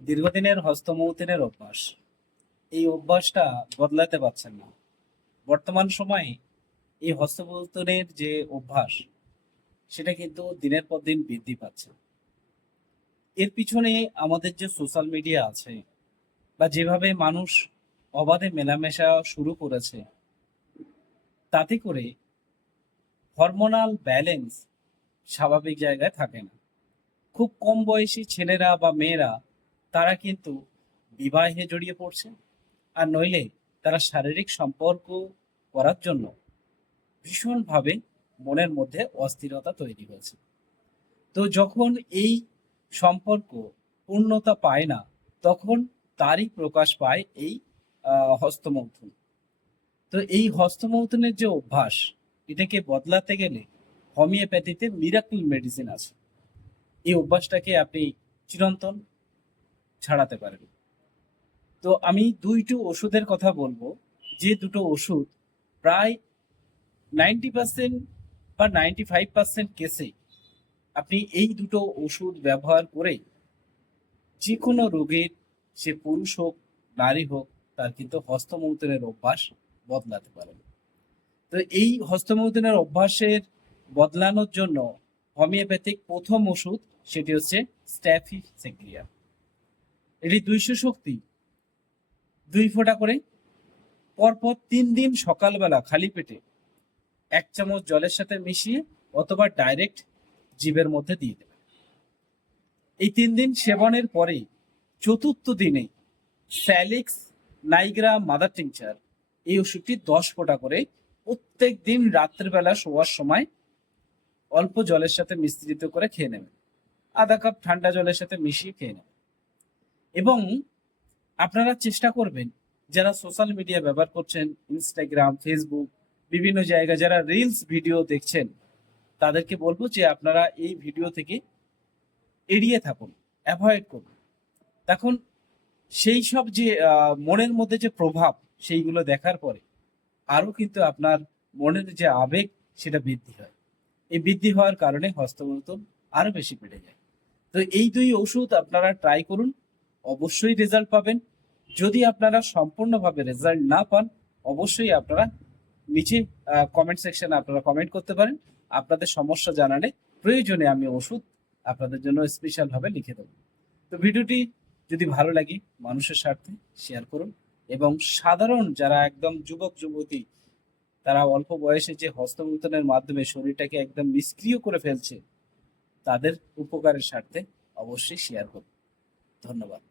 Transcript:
দীর্ঘদিনের হস্তমৌতিনের অভ্যাস। এই অভ্যাসটা বদলাতে পারছেন না। বর্তমান সময়ে এই হস্তমৌতনের যে অভ্যাস, সেটা কিন্তু দিনের পর দিন বৃদ্ধি পাচ্ছে। এর পিছনে আমাদের যে সোশ্যাল মিডিয়া আছে বা যেভাবে মানুষ অবাধে মেলামেশা শুরু করেছে, তাতে করে হরমোনাল ব্যালেন্স স্বাভাবিক জায়গায় থাকে না। খুব কম বয়সী ছেলেরা বা মেয়েরা তারা কিন্তু বিবাহে জড়িয়ে পড়ছে। আর নইলে তারা শারীরিক সম্পর্ক করার জন্য ভীষণভাবে মনের মধ্যে অস্থিরতা তৈরি হয়েছে। তো যখন এই সম্পর্ক পূর্ণতা পায় না, তখন তারই প্রকাশ পায় এই হস্তমৈথুন। তো এই হস্তমৈথুনের যে অভ্যাস, এটাকে বদলাতে গেলে হোমিওপ্যাথিতে মিরাকল মেডিসিন আছে। এই অভ্যাসটাকে আপনি চিরন্তন ছাড়াতে পারেন। তো আমি দুইটো ওষুধের কথা বলব। যে দুটো ওষুধ প্রায় নাইনটি পার্সেন্ট বা নাইনটি ফাইভ পার্সেন্ট কেসে আপনি এই দুটো ওষুধ ব্যবহার করে যে কোনো রোগের, সে পুরুষ হোক, নারী হোক, তার কিন্তু হস্তমৈথুনের অভ্যাস বদলাতে পারেন। তো এই হস্তমৈথুনের অভ্যাসের বদলানোর জন্য হোমিওপ্যাথিক প্রথম ওষুধ সেটি হচ্ছে স্ট্যাফি সেক্রিয়া এটি দুইশো শক্তি। দুই ফোঁটা করে। পরপর তিন দিন সকালবেলা খালি পেটে এক চামচ জলের সাথে মিশিয়ে অথবা ডাইরেক্ট জীবের মধ্যে দিয়ে দেবেন। এই তিন দিন সেবনের পরে চতুর্থ দিনে স্যালিক্স নাইগ্রা মাদার টিংচার এই ওষুধটি দশ ফোঁটা করে প্রত্যেক দিন রাত্রিবেলা শোয়ার সময় অল্প জলের সাথে মিশ্রিত করে খেয়ে নেবেন। আধা কাপ ঠান্ডা জলের সাথে মিশিয়ে খেয়ে নেবেন। এবং আপনারা চেষ্টা করবেন, যারা সোশ্যাল মিডিয়া ব্যবহার করছেন ইনস্টাগ্রাম ফেসবুক বিভিন্ন জায়গায় যারা রিলস ভিডিও দেখছেন, তাদেরকে বলব যে আপনারা এই ভিডিও থেকে এড়িয়ে থাকুন অ্যাভয়েড করুন। তখন সেই সব যে মনের মধ্যে যে প্রভাব, সেইগুলো দেখার পরে আরও কিন্তু আপনার মনের যে আবেগ, সেটা বৃদ্ধি হয়। এই বৃদ্ধি হওয়ার কারণে হস্তমৈথুন আরও বেশি বেড়ে যায়। তো এই দুই ওষুধ আপনারা ট্রাই করুন অবশ্যই রেজাল্ট পাবেন। যদি আপনারা সম্পূর্ণভাবে রেজাল্ট না পান, অবশ্যই আপনারা নিচে কমেন্ট সেকশনে আপনারা কমেন্ট করতে পারেন। আপনাদের সমস্যা জানালে প্রয়োজনে আমি ওষুধ আপনাদের জন্য স্পেশালভাবে লিখে দেবো। তো ভিডিওটি যদি ভালো লাগে, মানুষের স্বার্থে শেয়ার করুন এবং সাধারণ যারা একদম যুবক, যুবতী, তারা অল্প বয়সে যে হস্তমৈথুনের মাধ্যমে শরীরটাকে একদম নিষ্ক্রিয় করে ফেলছে, তাদের উপকারের স্বার্থে অবশ্যই শেয়ার করুন। ধন্যবাদ।